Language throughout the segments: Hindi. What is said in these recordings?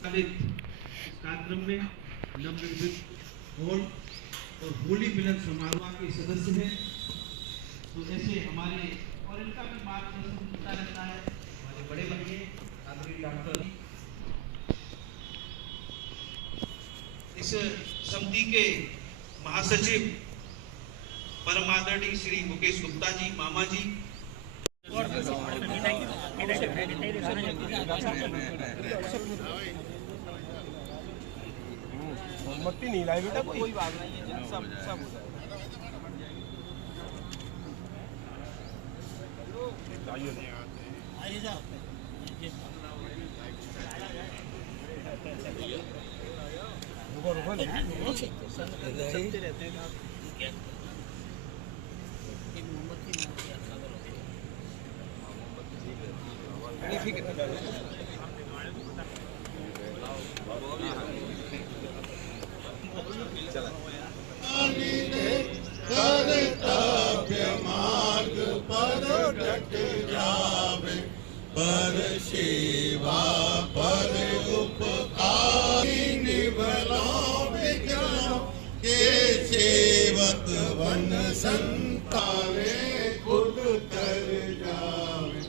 इस कार्यक्रम में नवनिर्मित हॉल और होली मिलन समारोह के सदस्य हैं। तो ऐसे हमारे और इनका भी मार्गदर्शन मिलता रहता है हमारे बड़े भैया आदरणीय डॉक्टर। इस समिति के महासचिव परम आदरणीय श्री मुकेश गुप्ता जी मामा जी, मट्टी नहीं लाई बेटा, कोई बात नहीं है, सब सब आइए जाओ। रुको चलते रहते हैं ठीक है। मार्ग पर डट जावे, पर सेवा पर उपकारी निभलो विग्रह के सेवक वन संतावे खुद तर जावे।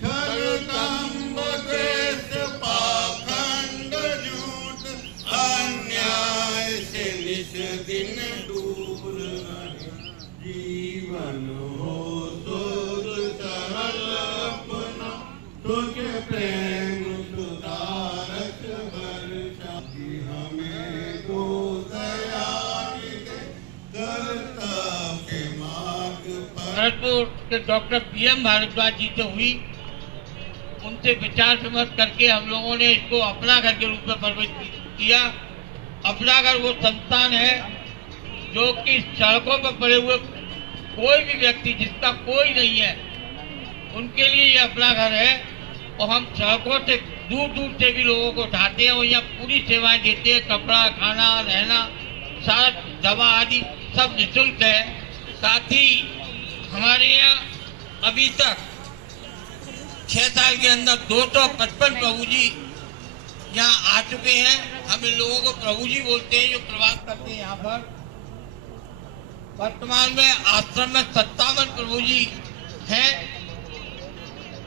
खरदम्ब द्वेष पाखंड झूठ अन्याय से निश दिन दूर जीवन हो सुध सरल अपना, तुझे प्रेम सुधारक वर्षा हमें तो दया करता के मार्ग पर। भरतपुर के डॉक्टर PM भारद्वाज जी से हुई, उनसे विचार विमर्श करके हम लोगों ने इसको अपना घर के रूप में प्रवेश किया। अपना घर वो संस्थान है जो कि सड़कों पर पड़े हुए कोई भी व्यक्ति जिसका कोई नहीं है उनके लिए ये अपना घर है। और हम सड़कों से दूर दूर से भी लोगों को उठाते हैं और यहाँ पूरी सेवाएं देते हैं, कपड़ा, खाना, रहना, सारा दवा आदि सब निःशुल्क है। साथ ही हमारे यहाँ अभी तक 6 साल के अंदर 255 प्रभु जी यहाँ आ चुके हैं। हम इन लोगों को प्रभु जी बोलते हैं जो प्रवास करते हैं यहाँ पर। वर्तमान में आश्रम में 57 प्रभु जी हैं,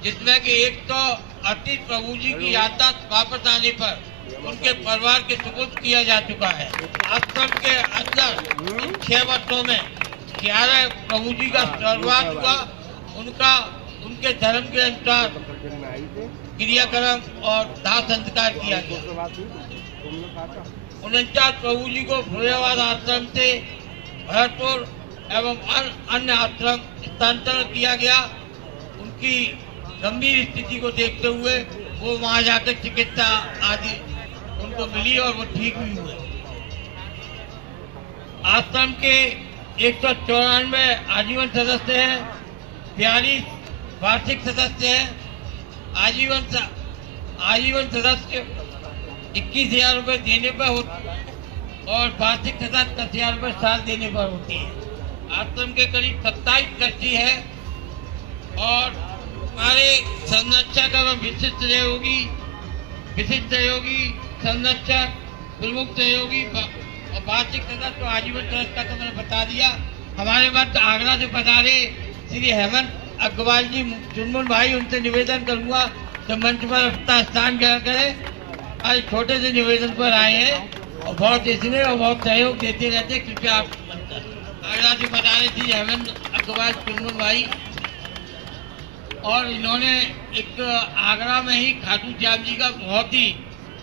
जिसमें कि 138 प्रभु जी की याददाश्त वापस आने पर उनके परिवार के सुपुर्द किया जा चुका है। आश्रम के अंदर 6 वर्षों में 11 प्रभु जी का स्वर्गवास हुआ। उनके धर्म के अनुसार क्रियाक्रम और दाह संस्कार किया गया। 49 प्रभु जी को फुलेवाद आश्रम से भरतपुर एवं अन्य आश्रम स्थानांतरण किया गया। उनकी गंभीर स्थिति को देखते हुए वो वहां जाकर चिकित्सा आदि उनको मिली और वो ठीक भी हुए। आश्रम के 194 आजीवन सदस्य हैं, 42 वार्षिक सदस्य हैं। आजीवन सदस्य 21,000 रुपये देने पर और वार्षिक सदस्य 10,000 रुपये साल देने पर होती है। आश्रम के करीब 27 ट्रस्टी है और हमारे संरक्षक एवं विशिष्ट सहयोगी संरक्षक, प्रमुख सहयोगी और वार्षिक सदस्य आजीवन ट्रस्ट का तो मैंने बता दिया। हमारे मध्य आगरा से पधारे श्री हेमंत अग्रवाल जी चुनमुन भाई, उनसे निवेदन करूंगा तो मंच पर अपना स्थान ग्रहण करें। आज छोटे से निवेदन पर आए हैं और बहुत इसमें और बहुत सहयोग देते रहते, कृपया आप आगरा से पधारे श्री हेमंत अग्रवाल चुनमुन भाई। और इन्होंने एक आगरा में ही खाटू श्याम जी का बहुत ही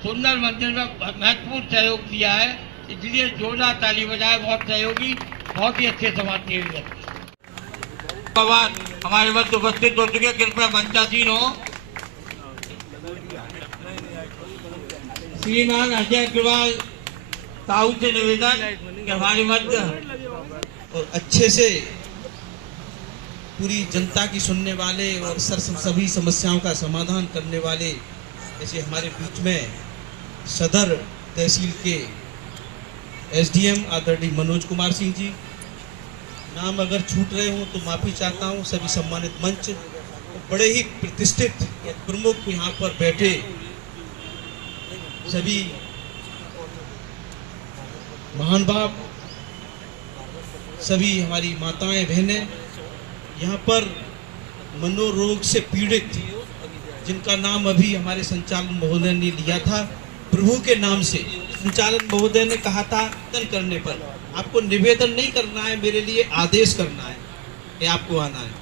सुंदर मंदिर में महत्वपूर्ण सहयोग दिया है, इसलिए जोरदार ताली बजाए। बहुत सहयोगी, बहुत ही अच्छे समाज सेवी। हमारे मध्य उपस्थित हो चुके, कृपया मंचासीन हो। श्रीमान अजय अग्रवाल साहू से निवेदन कि हमारे मध्य और अच्छे से पूरी जनता की सुनने वाले और सभी समस्याओं का समाधान करने वाले जैसे हमारे बीच में सदर तहसील के SDM आदरणीय मनोज कुमार सिंह जी, नाम अगर छूट रहे हो तो माफ़ी चाहता हूँ। सभी सम्मानित मंच, बड़े ही प्रतिष्ठित प्रमुख यहाँ पर बैठे सभी महान बाप, सभी हमारी माताएं बहनें, यहाँ पर मनोरोग से पीड़ित जिनका नाम अभी हमारे संचालन महोदय ने लिया था, प्रभु के नाम से संचालन महोदय ने कहा था निवेदन करने पर आपको निवेदन नहीं करना है, मेरे लिए आदेश करना है कि आपको आना है।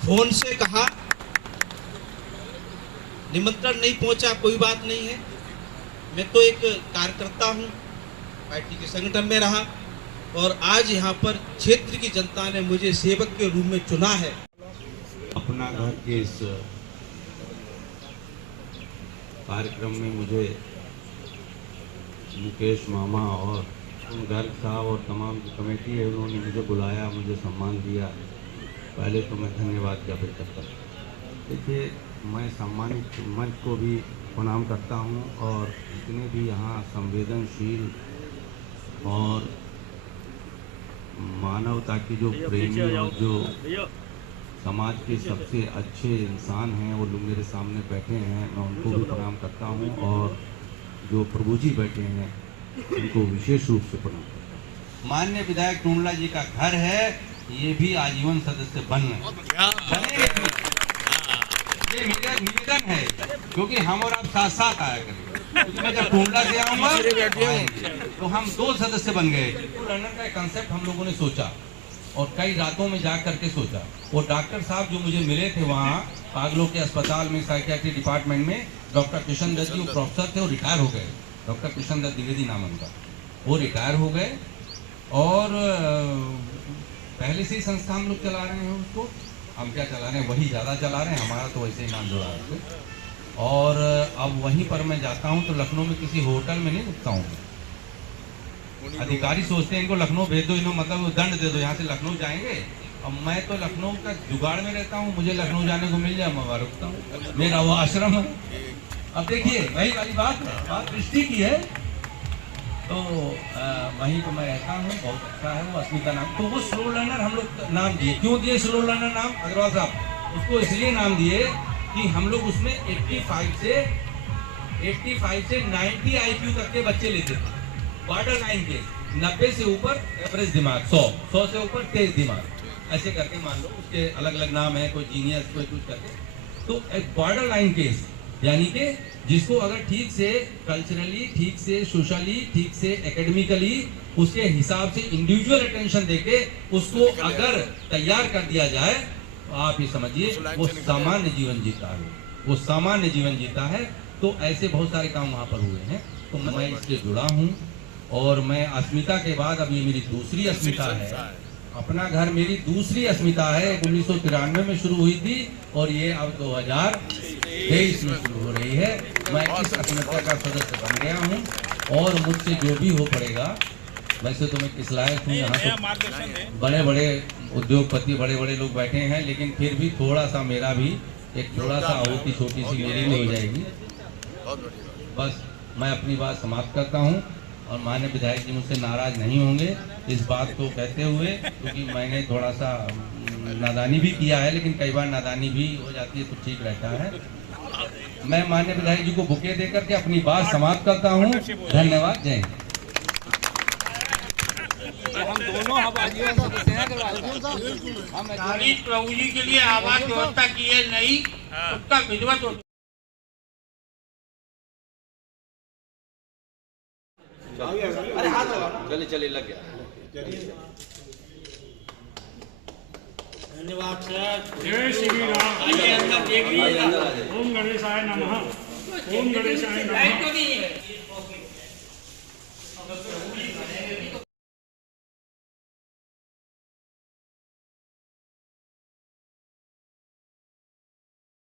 फोन से कहा, निमंत्रण नहीं पहुंचा, कोई बात नहीं है, मैं तो एक कार्यकर्ता हूं, पार्टी के संगठन में रहा और आज यहाँ पर क्षेत्र की जनता ने मुझे सेवक के रूप में चुना है। अपना घर के इस कार्यक्रम में मुझे मुकेश मामा और गर्ग साहब और तमाम जो कमेटी है उन्होंने मुझे बुलाया, मुझे सम्मान दिया। पहले तो मैं धन्यवाद ज्ञापित करता हूँ। देखिए, मैं सम्मानित मंच को भी प्रणाम करता हूँ और जितने भी यहाँ संवेदनशील और मानवता की जो प्रेमी और जो समाज के सबसे अच्छे इंसान हैं वो लोग मेरे सामने बैठे हैं, मैं उनको भी प्रणाम करता हूँ और जो प्रभु जी बैठे हैं उनको विशेष रूप से प्रणाम करता हूँ। माननीय विधायक टूंडला जी का घर है, ये भी आजीवन सदस्य बनेंगे। ये मेरा निवेदन है, क्योंकि हम और आप साथ साथ आया करेंगे। क्योंकि मैं जब टूंडला से आऊँगा तो हम 2 सदस्य बन गए। लर्नर का कंसेप्ट हम लोगों ने सोचा और कई रातों में जा करके सोचा। वो डॉक्टर साहब जो मुझे मिले थे वहाँ पागलों के अस्पताल में साइकियाट्री डिपार्टमेंट में, डॉक्टर किशन दत्त जी वो प्रोफेसर थे, वो रिटायर हो गए। डॉक्टर किशन दत्त द्विवेदी नाम उनका, वो रिटायर हो गए और पहले से ही संस्था हम लोग चला रहे हैं उसको। हम क्या चला रहे हैं, वही ज़्यादा चला रहे हैं, हमारा तो वैसे ही नाम जुड़ा है। और अब वहीं पर मैं जाता हूँ तो लखनऊ में किसी होटल में नहीं रुकता हूँ। अधिकारी सोचते हैं इनको लखनऊ भेज दो, इन्हों मतलब दंड दे दो, यहाँ से लखनऊ जाएंगे। अब मैं तो लखनऊ का जुगाड़ में रहता हूँ, मुझे लखनऊ जाने को मिल जाए मैं वहाँ रुकता हूँ, मेरा वो आश्रम है। अब देखिए वही वाली बात दृष्टि की है, तो वहीं तो मैं रहता हूँ। बहुत अच्छा है वो अस्मिता नाम। तो वो स्लो लर्नर हम लोग नाम दिए। क्यों दिए स्लो लर्नर नाम अग्रवाल साहब? उसको इसलिए नाम दिए कि हम लोग उसमें 85 से 90 IQ तक के बच्चे लेते थे। बॉर्डर लाइन के 90 से ऊपर एवरेज दिमाग, 100 से ऊपर तेज दिमाग, ऐसे करके मान लो। उसके अलग अलग नाम है, कोई जीनियस, कोई कुछ करके। तो एक बॉर्डर लाइन केस, यानी कि जिसको अगर ठीक से कल्चरली, ठीक से सोशली, ठीक से एकेडमिकली उसके हिसाब से इंडिविजुअल अटेंशन देके उसको अगर तैयार कर दिया जाए तो आप ये समझिए वो सामान्य जीवन जीता है, वो सामान्य जीवन जीता है। तो ऐसे बहुत सारे काम वहाँ पर हुए हैं। तो मैं इससे जुड़ा हूँ और मैं अस्मिता के बाद अब ये मेरी दूसरी अस्मिता है। अपना घर मेरी दूसरी अस्मिता है। 1993 में शुरू हुई थी और ये अब 2023 में शुरू हो रही है। मैं इस अस्मिता का सदस्य बन गया हूँ और मुझसे जो भी हो पड़ेगा। वैसे तो मैं किस लायक हूँ, यहाँ तो बड़े बड़े उद्योगपति, बड़े बड़े लोग बैठे हैं, लेकिन फिर भी थोड़ा सा मेरा भी एक थोड़ा सा आहुति छोटी सी मेरी भी हो जाएगी। बस मैं अपनी बात समाप्त करता हूँ और माननीय विधायक जी मुझसे नाराज नहीं होंगे इस बात को कहते हुए, क्योंकि मैंने थोड़ा सा नादानी भी किया है, लेकिन कई बार नादानी भी हो जाती है तो ठीक रहता है। मैं माननीय विधायक जी को बुके देकर के अपनी बात समाप्त करता हूँ। धन्यवाद। जय हिंद। हम दोनों प्रभु जी के लिए आवास व्यवस्था की है नहीं, उसका विधिवत चले लग गया। धन्यवाद सर। जय श्री राम। आइए अंदर देख लीजिए। ओम गणेशाय नमः। ओम गणेशाय नमः।